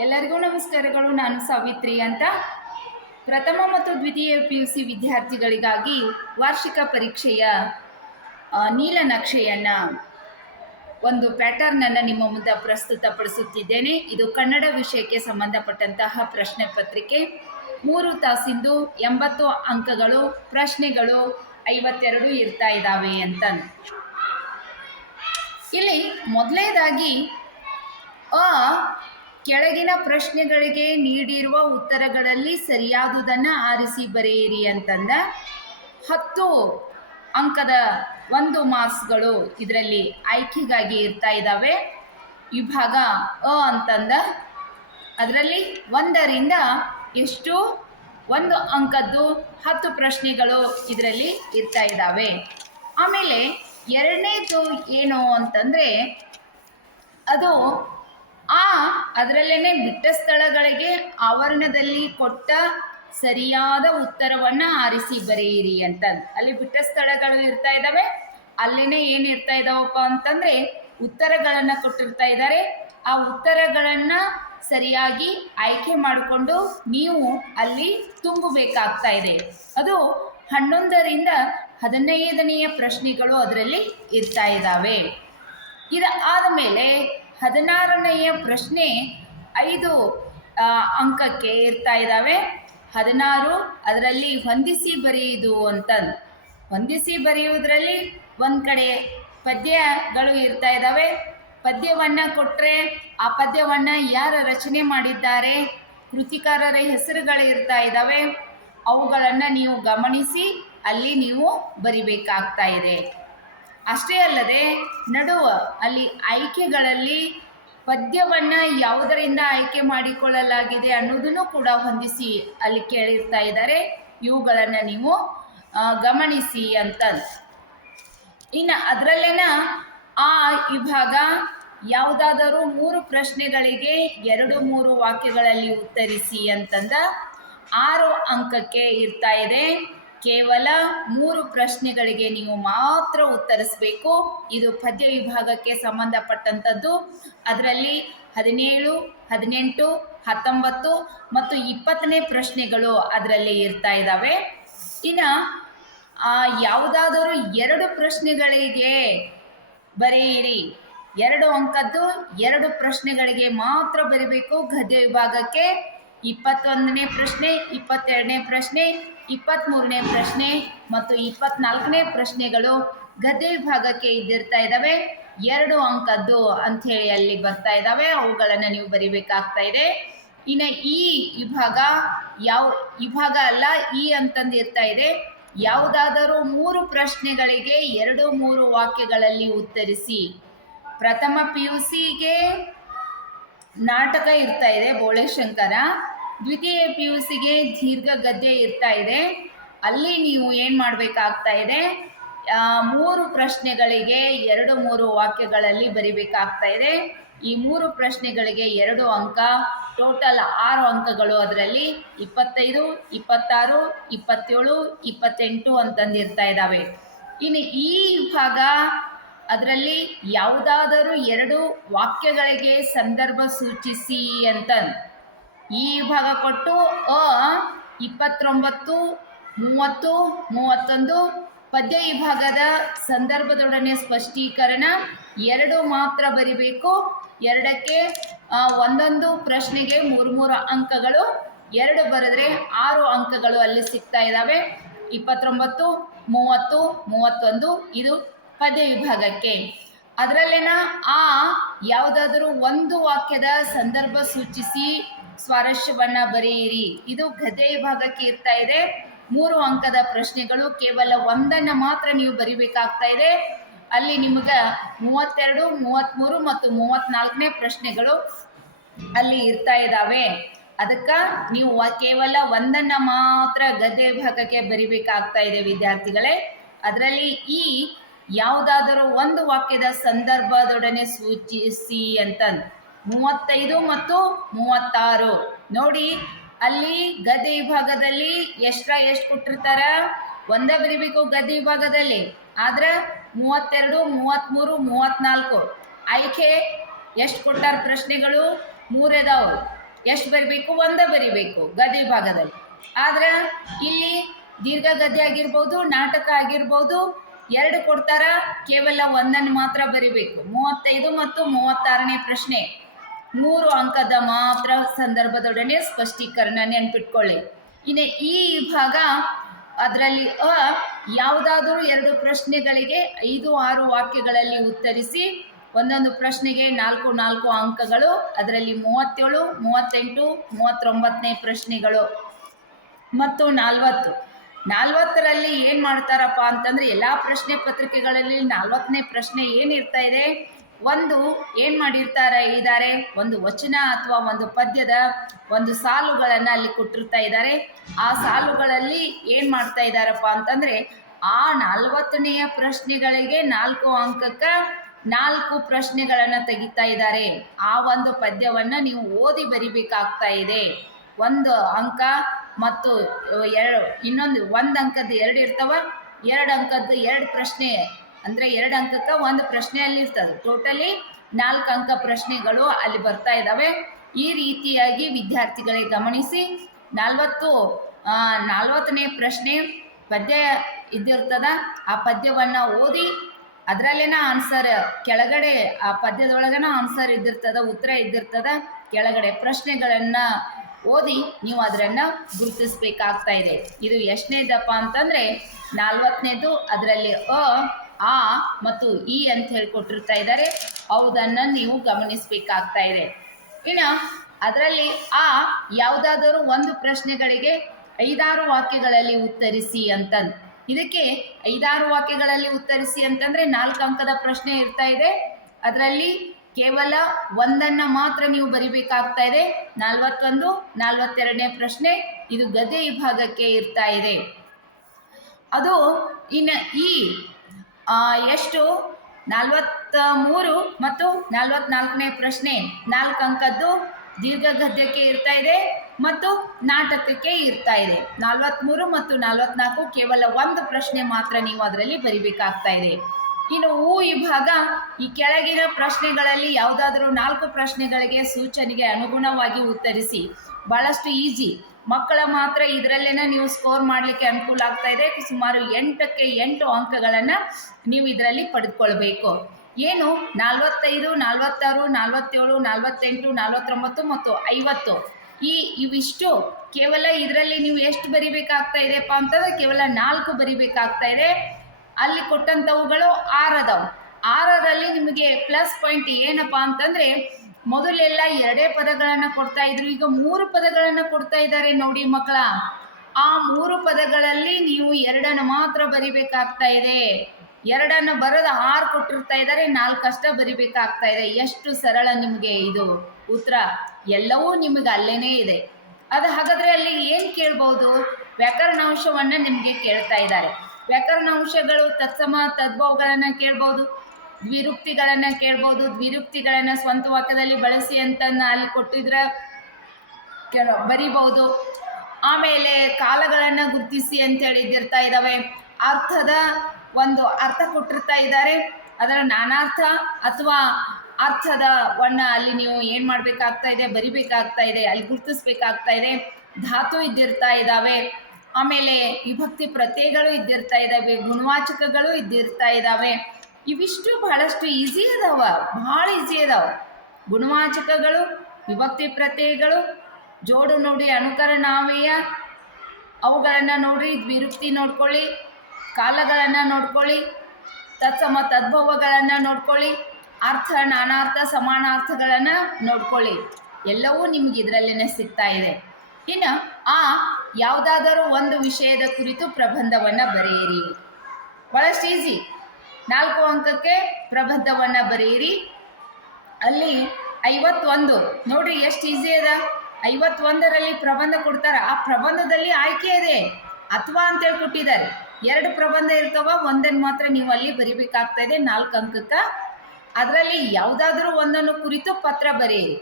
ಎಲ್ಲರಿಗೂ ನಮಸ್ಕಾರಗಳು. ನಾನು ಸಾವಿತ್ರಿ ಅಂತ. ಪ್ರಥಮ ಮತ್ತು ದ್ವಿತೀಯ PUC ವಿದ್ಯಾರ್ಥಿಗಳಿಗಾಗಿ ವಾರ್ಷಿಕ ಪರೀಕ್ಷೆಯ ನೀಲನಕ್ಷೆಯನ್ನು ಒಂದು ಪ್ಯಾಟರ್ನನ್ನು ನಿಮ್ಮ ಮುಂದೆ ಪ್ರಸ್ತುತಪಡಿಸುತ್ತಿದ್ದೇನೆ. ಇದು ಕನ್ನಡ ವಿಷಯಕ್ಕೆ ಸಂಬಂಧಪಟ್ಟಂತಹ ಪ್ರಶ್ನೆ ಪತ್ರಿಕೆ. 3 ತಾಸಿಂದು 80 ಅಂಕಗಳು, ಪ್ರಶ್ನೆಗಳು 52 ಇರ್ತಾ ಇದ್ದಾವೆ ಅಂತ. ಇಲ್ಲಿ ಮೊದಲನೇದಾಗಿ ಕೆಳಗಿನ ಪ್ರಶ್ನೆಗಳಿಗೆ ನೀಡಿರುವ ಉತ್ತರಗಳಲ್ಲಿ ಸರಿಯಾದುದನ್ನು ಆರಿಸಿ ಬರೆಯಿರಿ ಅಂತಂದ 10 ಅಂಕದ 1 ಮಾರ್ಕ್ಸ್ಗಳು ಇದರಲ್ಲಿ ಆಯ್ಕೆಗಾಗಿ ಇರ್ತಾ ಇದ್ದಾವೆ. ವಿಭಾಗ ಅಂತಂದ ಅದರಲ್ಲಿ 1ರಿಂದ ಎಷ್ಟು 1 ಅಂಕದ್ದು 10 ಪ್ರಶ್ನೆಗಳು ಇದರಲ್ಲಿ ಇರ್ತಾ ಇದ್ದಾವೆ. ಆಮೇಲೆ ಎರಡನೇದು ಏನು ಅಂತಂದರೆ ಅದು ಅದರಲ್ಲೇ ಬಿಟ್ಟ ಸ್ಥಳಗಳಿಗೆ ಆವರಣದಲ್ಲಿ ಕೊಟ್ಟ ಸರಿಯಾದ ಉತ್ತರವನ್ನು ಆರಿಸಿ ಬರೆಯಿರಿ ಅಂತ. ಅಲ್ಲಿ ಬಿಟ್ಟ ಸ್ಥಳಗಳು ಇರ್ತಾ ಇದ್ದಾವೆ, ಅಲ್ಲೇ ಏನು ಇರ್ತಾ ಇದ್ದಾವಪ್ಪ ಅಂತಂದರೆ ಉತ್ತರಗಳನ್ನು ಕೊಟ್ಟಿರ್ತಾ ಇದ್ದಾರೆ. ಆ ಉತ್ತರಗಳನ್ನು ಸರಿಯಾಗಿ ಆಯ್ಕೆ ಮಾಡಿಕೊಂಡು ನೀವು ಅಲ್ಲಿ ತುಂಬಬೇಕಾಗ್ತಾ ಇದೆ. ಅದು 11ರಿಂದ 15ನೇ ಪ್ರಶ್ನೆಗಳು ಅದರಲ್ಲಿ ಇರ್ತಾ ಇದ್ದಾವೆ. ಇದಾದ ಮೇಲೆ 16ನೆಯ ಪ್ರಶ್ನೆ 5 ಅಂಕಕ್ಕೆ ಇರ್ತಾ ಇದ್ದಾವೆ. 16 ಅದರಲ್ಲಿ ಹೊಂದಿಸಿ ಬರೆಯುವುದು ಅಂತ. ಹೊಂದಿಸಿ ಬರೆಯುವುದರಲ್ಲಿ ಒಂದು ಕಡೆ ಪದ್ಯಗಳು ಇರ್ತಾ ಇದ್ದಾವೆ. ಪದ್ಯವನ್ನು ಕೊಟ್ಟರೆ ಆ ಪದ್ಯವನ್ನು ಯಾರು ರಚನೆ ಮಾಡಿದ್ದಾರೆ, ಕೃತಿಕಾರರ ಹೆಸರುಗಳು ಇರ್ತಾ ಇದ್ದಾವೆ. ಅವುಗಳನ್ನು ನೀವು ಗಮನಿಸಿ ಅಲ್ಲಿ ನೀವು ಬರಿಬೇಕಾಗ್ತಾ ಇದೆ. ಅಷ್ಟೇ ಅಲ್ಲದೆ ನಡುವ ಅಲ್ಲಿ ಆಯ್ಕೆಗಳಲ್ಲಿ ಪದ್ಯವನ್ನು ಯಾವುದರಿಂದ ಆಯ್ಕೆ ಮಾಡಿಕೊಳ್ಳಲಾಗಿದೆ ಅನ್ನೋದನ್ನು ಕೂಡ ಹೊಂದಿಸಿ ಅಲ್ಲಿ ಕೇಳಿರ್ತಾ ಇದ್ದಾರೆ. ಇವುಗಳನ್ನು ನೀವು ಗಮನಿಸಿ ಅಂತ. ಇನ್ನು ಅದರಲ್ಲೇನ ಆ ವಿಭಾಗ ಯಾವುದಾದರೂ 3 ಪ್ರಶ್ನೆಗಳಿಗೆ 2-3 ವಾಕ್ಯಗಳಲ್ಲಿ ಉತ್ತರಿಸಿ ಅಂತಂದ 6 ಅಂಕಕ್ಕೆ ಇರ್ತಾ ಇದೆ. ಕೇವಲ 3 ಪ್ರಶ್ನೆಗಳಿಗೆ ನೀವು ಮಾತ್ರ ಉತ್ತರಿಸಬೇಕು. ಇದು ಪದ್ಯ ವಿಭಾಗಕ್ಕೆ ಸಂಬಂಧಪಟ್ಟಂಥದ್ದು. ಅದರಲ್ಲಿ 17, 18, 19 ಮತ್ತು 20ನೇ ಪ್ರಶ್ನೆಗಳು ಅದರಲ್ಲಿ ಇರ್ತಾ ಇದ್ದಾವೆ. ಇನ್ನು ಯಾವುದಾದರೂ 2 ಪ್ರಶ್ನೆಗಳಿಗೆ ಬರೆಯಿರಿ. 2 ಅಂಕದ್ದು 2 ಪ್ರಶ್ನೆಗಳಿಗೆ ಮಾತ್ರ ಬರೀಬೇಕು. ಗದ್ಯ ವಿಭಾಗಕ್ಕೆ 21ನೇ ಪ್ರಶ್ನೆ, 22ನೇ ಪ್ರಶ್ನೆ, 23ನೇ ಪ್ರಶ್ನೆ ಮತ್ತು 24ನೇ ಪ್ರಶ್ನೆಗಳು ಗದ್ಯ ವಿಭಾಗಕ್ಕೆ ಇದ್ದಿರ್ತಾ ಇದ್ದಾವೆ. 2 ಅಂಕದ್ದು ಅಂಥೇಳಿ ಅಲ್ಲಿ ಬರ್ತಾ ಇದ್ದಾವೆ. ಅವುಗಳನ್ನು ನೀವು ಬರಿಬೇಕಾಗ್ತಾ ಇದೆ. ಇನ್ನು ಈ ವಿಭಾಗ ಯಾವ ವಿಭಾಗ ಅಲ್ಲ, ಈ ಅಂತಂದು ಇರ್ತಾ ಇದೆ. ಯಾವುದಾದರೂ 3 ಪ್ರಶ್ನೆಗಳಿಗೆ 2-3 ವಾಕ್ಯಗಳಲ್ಲಿ ಉತ್ತರಿಸಿ. ಪ್ರಥಮ PUCಗೆ ನಾಟಕ ಇರ್ತಾ ಇದೆ ಬೋಳೆಶಂಕರ. ದ್ವಿತೀಯ PUCಗೆ ದೀರ್ಘ ಗದ್ಯ ಇರ್ತಾ ಇದೆ. ಅಲ್ಲಿ ನೀವು ಏನು ಮಾಡಬೇಕಾಗ್ತಾ ಇದೆ, 3 ಪ್ರಶ್ನೆಗಳಿಗೆ 2-3 ವಾಕ್ಯಗಳಲ್ಲಿ ಬರಿಬೇಕಾಗ್ತಾ ಇದೆ. ಈ 3 ಪ್ರಶ್ನೆಗಳಿಗೆ 2 ಅಂಕ, ಟೋಟಲ್ 6 ಅಂಕಗಳು. ಅದರಲ್ಲಿ 25, 26, 27, 28 ಅಂತಂದಿರ್ತಾ ಇದ್ದಾವೆ. ಇನ್ನು ಈ ವಿಭಾಗ ಅದರಲ್ಲಿ ಯಾವುದಾದರೂ 2 ವಾಕ್ಯಗಳಿಗೆ ಸಂದರ್ಭ ಸೂಚಿಸಿ ಅಂತ ಈ ವಿಭಾಗ ಕೊಟ್ಟು 29, 30, 31 ಪದ್ಯ ವಿಭಾಗದ ಸಂದರ್ಭದೊಡನೆ ಸ್ಪಷ್ಟೀಕರಣ 2 ಮಾತ್ರ ಬರಿಬೇಕು. 2ಕ್ಕೆ ಒಂದೊಂದು ಪ್ರಶ್ನೆಗೆ 3 ಅಂಕಗಳು. 2 ಬರೆದ್ರೆ 6 ಅಂಕಗಳು ಅಲ್ಲಿ ಸಿಗ್ತಾ ಇದ್ದಾವೆ. 29, 30, 31 ಇದು ಪದ್ಯ ವಿಭಾಗಕ್ಕೆ. ಅದರಲ್ಲೇನ ಯಾವುದಾದರೂ 1 ವಾಕ್ಯದ ಸಂದರ್ಭ ಸೂಚಿಸಿ ಸ್ವಾರಸ್ಯವನ್ನು ಬರೆಯಿರಿ. ಇದು ಗದ್ಯ ವಿಭಾಗಕ್ಕೆ ಇರ್ತಾ ಇದೆ. 3 ಅಂಕದ ಪ್ರಶ್ನೆಗಳು. ಕೇವಲ 1ನ್ನು ಮಾತ್ರ ನೀವು ಬರಿಬೇಕಾಗ್ತಾ ಇದೆ. ಅಲ್ಲಿ ನಿಮಗೆ 32, 33 ಮತ್ತು 34ನೇ ಪ್ರಶ್ನೆಗಳು ಅಲ್ಲಿ ಇರ್ತಾ ಇದ್ದಾವೆ. ಅದಕ್ಕೆ ನೀವು ಕೇವಲ 1ನ್ನು ಮಾತ್ರ ಗದ್ಯ ವಿಭಾಗಕ್ಕೆ ಬರಿಬೇಕಾಗ್ತಾ ಇದೆ ವಿದ್ಯಾರ್ಥಿಗಳೇ. ಅದರಲ್ಲಿ ಯಾವುದಾದರೂ 1 ವಾಕ್ಯದ ಸಂದರ್ಭದೊಡನೆ ಸೂಚಿಸಿ ಅಂತ 35 ಮತ್ತು 36 ನೋಡಿ. ಅಲ್ಲಿ ಗದ್ಯ ವಿಭಾಗದಲ್ಲಿ ಎಷ್ಟು ಕೊಟ್ಟಿರ್ತಾರೆ, 1 ಬರಿಬೇಕು ಗದ್ಯ ವಿಭಾಗದಲ್ಲಿ. ಆದರೆ 32, 33, 34 ಆಯ್ಕೆ ಎಷ್ಟು ಕೊಟ್ಟಾರ ಪ್ರಶ್ನೆಗಳು 3 ಇದಾವೆ. ಎಷ್ಟು ಬರಿಬೇಕು? ಒಂದೇ ಬರಿಬೇಕು ಗದ್ಯ ಭಾಗದಲ್ಲಿ. ಆದ್ರೆ ಇಲ್ಲಿ ದೀರ್ಘ ಗದ್ಯ ಆಗಿರ್ಬೋದು, ನಾಟಕ ಆಗಿರ್ಬೋದು, ಎರಡು ಕೊಡ್ತಾರ, ಕೇವಲ ಒಂದನ್ನು ಮಾತ್ರ ಬರಿಬೇಕು. 35 ಮತ್ತು 36ನೇ ಪ್ರಶ್ನೆ 3 ಅಂಕದ ಮಾತ್ರ ಸಂದರ್ಭದೊಡನೆ ಸ್ಪಷ್ಟೀಕರಣ ನೆನ್ಪಿಟ್ಕೊಳ್ಳಿ. ಇನ್ನು ಈ ಭಾಗ ಅದರಲ್ಲಿ ಯಾವುದಾದರೂ 2 ಪ್ರಶ್ನೆಗಳಿಗೆ 5-6 ವಾಕ್ಯಗಳಲ್ಲಿ ಉತ್ತರಿಸಿ. ಒಂದೊಂದು ಪ್ರಶ್ನೆಗೆ 4 ಅಂಕಗಳು. ಅದರಲ್ಲಿ 37, 38, 39ನೇ ಪ್ರಶ್ನೆಗಳು ಮತ್ತು 40ರಲ್ಲಿ ಏನು ಮಾಡ್ತಾರಪ್ಪ ಅಂತಂದರೆ, ಎಲ್ಲ ಪ್ರಶ್ನೆ ಪತ್ರಿಕೆಗಳಲ್ಲಿ 40ನೇ ಪ್ರಶ್ನೆ ಏನಿರ್ತಾ ಇದೆ, ಒಂದು ಏನು ಇದ್ದಾರೆ, ಒಂದು ವಚನ ಅಥವಾ ಒಂದು ಪದ್ಯದ ಒಂದು ಸಾಲುಗಳನ್ನು ಅಲ್ಲಿ ಕೊಟ್ಟಿರ್ತಾ ಇದ್ದಾರೆ. ಆ ಸಾಲುಗಳಲ್ಲಿ ಏನು ಮಾಡ್ತಾ ಇದ್ದಾರಪ್ಪ ಅಂತಂದರೆ, ಆ 40ನೆಯ ಪ್ರಶ್ನೆಗಳಿಗೆ 4 ಅಂಕಕ್ಕೆ 4 ಪ್ರಶ್ನೆಗಳನ್ನು ತೆಗಿತಾ ಇದ್ದಾರೆ. ಆ ಒಂದು ಪದ್ಯವನ್ನು ನೀವು ಓದಿ ಬರಿಬೇಕಾಗ್ತಾ ಇದೆ. 1 ಅಂಕ ಮತ್ತು ಇನ್ನೊಂದು 1 ಅಂಕದ್ದು 2 ಇರ್ತವೆ. 2 ಅಂಕದ್ದು 2 ಪ್ರಶ್ನೆ, ಅಂದರೆ 2 ಅಂಕಕ್ಕೆ 1 ಪ್ರಶ್ನೆಯಲ್ಲಿ ಇರ್ತದೆ. ಟೋಟಲಿ 4 ಅಂಕ ಪ್ರಶ್ನೆಗಳು ಅಲ್ಲಿ ಬರ್ತಾ ಇದ್ದಾವೆ. ಈ ರೀತಿಯಾಗಿ ವಿದ್ಯಾರ್ಥಿಗಳಿಗೆ ಗಮನಿಸಿ. 40ನೇ ಪ್ರಶ್ನೆ ಪದ್ಯ ಇದ್ದಿರ್ತದ. ಆ ಪದ್ಯವನ್ನು ಓದಿ ಅದರಲ್ಲೇನ ಆನ್ಸರ್ ಕೆಳಗಡೆ, ಆ ಪದ್ಯದೊಳಗನ ಆನ್ಸರ್ ಇದ್ದಿರ್ತದ, ಉತ್ತರ ಇದ್ದಿರ್ತದ. ಕೆಳಗಡೆ ಪ್ರಶ್ನೆಗಳನ್ನು ಓದಿ ನೀವು ಅದನ್ನು ಗುರುತಿಸ್ಬೇಕಾಗ್ತಾ ಇದೆ. ಇದು ಎಷ್ಟನೇದಪ್ಪ ಅಂತಂದರೆ 40ನೇದು. ಅದರಲ್ಲಿ ಆ ಮತ್ತು ಈ ಅಂತ ಹೇಳಿಕೊಟ್ಟಿರ್ತಾ ಇದ್ದಾರೆ. ಅವುದನ್ನು ನೀವು ಗಮನಿಸಬೇಕಾಗ್ತಾ ಇದೆ. ಇನ್ನು ಅದರಲ್ಲಿ ಯಾವುದಾದರೂ ಒಂದು ಪ್ರಶ್ನೆಗಳಿಗೆ 5-6 ವಾಕ್ಯಗಳಲ್ಲಿ ಉತ್ತರಿಸಿ ಅಂತಂದು. ಇದಕ್ಕೆ 5-6 ವಾಕ್ಯಗಳಲ್ಲಿ ಉತ್ತರಿಸಿ ಅಂತಂದರೆ 4 ಅಂಕದ ಪ್ರಶ್ನೆ ಇರ್ತಾ ಇದೆ. ಅದರಲ್ಲಿ ಕೇವಲ ಒಂದನ್ನು ಮಾತ್ರ ನೀವು ಬರಿಬೇಕಾಗ್ತಾ ಇದೆ. 41, 42ನೇ ಪ್ರಶ್ನೆ ಇದು ಗದ್ಯ ವಿಭಾಗಕ್ಕೆ ಇರ್ತಾ ಇದೆ. ಅದು ಇನ್ನು ಎಷ್ಟು 43 ಮತ್ತು 44ನೇ ಪ್ರಶ್ನೆ 4 ಅಂಕದ್ದು ದೀರ್ಘ ಗದ್ಯಕ್ಕೆ ಇರ್ತಾ ಇದೆ ಮತ್ತು ನಾಟಕಕ್ಕೆ ಇರ್ತಾ ಇದೆ. 43 ಮತ್ತು 44 ಕೇವಲ ಒಂದು ಪ್ರಶ್ನೆ ಮಾತ್ರ ನೀವು ಅದರಲ್ಲಿ ಬರಿಬೇಕಾಗ್ತಾ ಇದೆ. ಇನ್ನು ವಿಭಾಗ, ಈ ಕೆಳಗಿನ ಪ್ರಶ್ನೆಗಳಲ್ಲಿ ಯಾವುದಾದರೂ 4 ಪ್ರಶ್ನೆಗಳಿಗೆ ಸೂಚನೆಗೆ ಅನುಗುಣವಾಗಿ ಉತ್ತರಿಸಿ. ಭಾಳಷ್ಟು ಈಸಿ. ಮಕ್ಕಳ ಮಾತ್ರ ಇದರಲ್ಲೇನೆ ನೀವು ಸ್ಕೋರ್ ಮಾಡಲಿಕ್ಕೆ ಅನುಕೂಲ ಆಗ್ತಾ ಇದೆ. ಸುಮಾರು 8ಕ್ಕೆ 8 ಅಂಕಗಳನ್ನು ನೀವು ಇದರಲ್ಲಿ ಪಡೆದುಕೊಳ್ಬೇಕು. ಏನು 45, 46, 47, 48, 49 ಮತ್ತು 50 ಇವಿಷ್ಟು ಕೇವಲ ಇದರಲ್ಲಿ ನೀವು ಎಷ್ಟು ಬರಿಬೇಕಾಗ್ತಾ ಇದೆಪ್ಪ ಅಂತಂದರೆ ಕೇವಲ 4 ಬರಿಬೇಕಾಗ್ತಾ ಇದೆ. ಅಲ್ಲಿ ಕೊಟ್ಟಂಥವುಗಳು 6 ಅದಾವೆ. 6ರಲ್ಲಿ ನಿಮಗೆ ಪ್ಲಸ್ ಪಾಯಿಂಟ್ ಏನಪ್ಪ ಅಂತಂದರೆ, ಮೊದಲೆಲ್ಲ 2 ಪದಗಳನ್ನು ಕೊಡ್ತಾ ಇದ್ರು, ಈಗ 3 ಪದಗಳನ್ನು ಕೊಡ್ತಾ ಇದ್ದಾರೆ ನೋಡಿ ಮಕ್ಕಳ. ಆ 3 ಪದಗಳಲ್ಲಿ ನೀವು 2 ಮಾತ್ರ ಬರಿಬೇಕಾಗ್ತಾ ಇದೆ. 2 ಬರೋದು 6 ಕೊಟ್ಟಿರ್ತಾ ಇದ್ದಾರೆ, 4 ಅಷ್ಟೇ ಬರಿಬೇಕಾಗ್ತಾ ಇದೆ. ಎಷ್ಟು ಸರಳ ನಿಮಗೆ ಇದು ಉತ್ತರ. ಎಲ್ಲವೂ ನಿಮಗೆ ಅಲ್ಲೇನೇ ಇದೆ. ಅದು ಹಾಗಾದರೆ ಅಲ್ಲಿ ಏನು ಕೇಳ್ಬೋದು? ವ್ಯಾಕರಣಾಂಶವನ್ನು ನಿಮಗೆ ಕೇಳ್ತಾ ಇದ್ದಾರೆ. ವ್ಯಾಕರಣಾಂಶಗಳು ತತ್ಸಮ ತದ್ಭವಗಳನ್ನು ಕೇಳ್ಬೋದು, ದ್ವಿರುಕ್ತಿಗಳನ್ನು ಕೇಳ್ಬೋದು. ದ್ವಿರುಕ್ತಿಗಳನ್ನು ಸ್ವಂತ ವಾಕ್ಯದಲ್ಲಿ ಬಳಸಿ ಅಂತ ಅಲ್ಲಿ ಕೊಟ್ಟಿದ್ರೆ ಬರಿಬೋದು. ಆಮೇಲೆ ಕಾಲಗಳನ್ನು ಗುರುತಿಸಿ ಅಂತೇಳಿ ಇದ್ದಿರ್ತಾ ಇದ್ದಾವೆ. ಅರ್ಥದ ಒಂದು ಅರ್ಥ ಕೊಟ್ಟಿರ್ತಾ ಇದ್ದಾರೆ, ಅದರ ನಾನಾರ್ಥ ಅಥವಾ ಅರ್ಥದವನ್ನು ಅಲ್ಲಿ ನೀವು ಏನು ಮಾಡಬೇಕಾಗ್ತಾ ಇದೆ, ಬರಿಬೇಕಾಗ್ತಾ ಇದೆ, ಅಲ್ಲಿ ಗುರುತಿಸ್ಬೇಕಾಗ್ತಾ ಇದೆ. ಧಾತು ಇದ್ದಿರ್ತಾ ಇದ್ದಾವೆ. ಆಮೇಲೆ ವಿಭಕ್ತಿ ಪ್ರತ್ಯಯಗಳು ಇದ್ದಿರ್ತಾ ಇದ್ದಾವೆ, ಗುಣವಾಚಕಗಳು ಇದ್ದಿರ್ತಾ ಇದ್ದಾವೆ. ಇವಿಷ್ಟು ಬಹಳಷ್ಟು ಈಸಿ ಅದಾವ, ಭಾಳ ಈಸಿ ಅದಾವ. ಗುಣವಾಚಕಗಳು, ವಿಭಕ್ತಿ ಪ್ರತ್ಯಯಗಳು, ಜೋಡು ನೋಡಿ ಅನುಕರಣಾವ್ಯಯ ಅವುಗಳನ್ನು ನೋಡ್ರಿ, ದ್ವಿರುಕ್ತಿ ನೋಡ್ಕೊಳ್ಳಿ, ಕಾಲಗಳನ್ನು ನೋಡ್ಕೊಳ್ಳಿ, ತತ್ಸಮ ತದ್ಭವಗಳನ್ನು ನೋಡ್ಕೊಳ್ಳಿ, ಅರ್ಥ ನಾನಾರ್ಥ ಸಮಾನಾರ್ಥಗಳನ್ನು ನೋಡ್ಕೊಳ್ಳಿ. ಎಲ್ಲವೂ ನಿಮ್ಗೆ ಇದರಲ್ಲೇ ಸಿಗ್ತಾ ಇದೆ. ಇನ್ನು ಯಾವುದಾದರೂ ಒಂದು ವಿಷಯದ ಕುರಿತು ಪ್ರಬಂಧವನ್ನು ಬರೆಯಿರಿ. ಭಾಳಷ್ಟು ಈಸಿ. 4 ಅಂಕಕ್ಕೆ ಪ್ರಬಂಧವನ್ನು ಬರೆಯಿರಿ. ಅಲ್ಲಿ 51 ನೋಡ್ರಿ ಎಷ್ಟು ಈಸಿ ಅದ. 51ರಲ್ಲಿ ಪ್ರಬಂಧ ಕೊಡ್ತಾರೆ. ಆ ಪ್ರಬಂಧದಲ್ಲಿ ಆಯ್ಕೆ ಇದೆ, ಅಥವಾ ಅಂತೇಳಿ ಕೊಟ್ಟಿದ್ದಾರೆ. 2 ಪ್ರಬಂಧ ಇರ್ತಾವ, ಒಂದನ್ನು ಮಾತ್ರ ನೀವು ಅಲ್ಲಿ ಬರಿಬೇಕಾಗ್ತಾ ಇದೆ 4 ಅಂಕಕ್ಕೆ. ಅದರಲ್ಲಿ ಯಾವುದಾದ್ರೂ ಒಂದನ್ನು ಕುರಿತು ಪತ್ರ ಬರೆಯಿರಿ.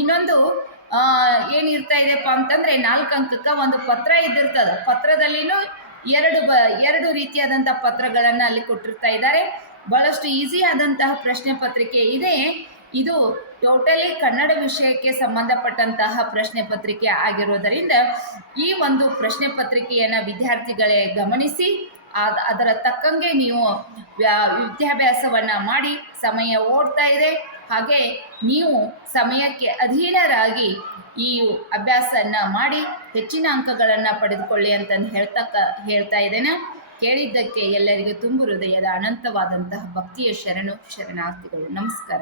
ಇನ್ನೊಂದು ಏನಿರ್ತಾ ಇದೆಪ್ಪ ಅಂತಂದರೆ 4 ಅಂಕಕ್ಕೆ ಒಂದು ಪತ್ರ ಇದ್ದಿರ್ತದೆ. ಪತ್ರದಲ್ಲಿನೂ 2 ರೀತಿಯಾದಂಥ ಪತ್ರಗಳನ್ನು ಅಲ್ಲಿ ಕೊಟ್ಟಿರ್ತಾ ಇದ್ದಾರೆ. ಭಾಳಷ್ಟು ಈಸಿ ಆದಂತಹ ಪ್ರಶ್ನೆ ಪತ್ರಿಕೆ ಇದೆ ಇದು. ಟೋಟಲಿ ಕನ್ನಡ ವಿಷಯಕ್ಕೆ ಸಂಬಂಧಪಟ್ಟಂತಹ ಪ್ರಶ್ನೆ ಪತ್ರಿಕೆ ಆಗಿರೋದರಿಂದ ಈ ಒಂದು ಪ್ರಶ್ನೆ ಪತ್ರಿಕೆಯನ್ನು ವಿದ್ಯಾರ್ಥಿಗಳೇ ಗಮನಿಸಿ ಅದರ ತಕ್ಕಂಗೆ ನೀವು ವಿದ್ಯಾಭ್ಯಾಸವನ್ನು ಮಾಡಿ. ಸಮಯ ಓಡ್ತಾ ಇದೆ, ಹಾಗೆ ನೀವು ಸಮಯಕ್ಕೆ ಅಧೀನರಾಗಿ ಈ ಅಭ್ಯಾಸವನ್ನು ಮಾಡಿ ಹೆಚ್ಚಿನ ಅಂಕಗಳನ್ನು ಪಡೆದುಕೊಳ್ಳಿ ಅಂತಂದು ಹೇಳ್ತಾ ಇದ್ದೇನೆ. ಕೇಳಿದ್ದಕ್ಕೆ ಎಲ್ಲರಿಗೂ ತುಂಬು ಹೃದಯದ ಅನಂತವಾದಂತಹ ಭಕ್ತಿಯ ಶರಣಾರ್ಥಿಗಳು. ನಮಸ್ಕಾರ.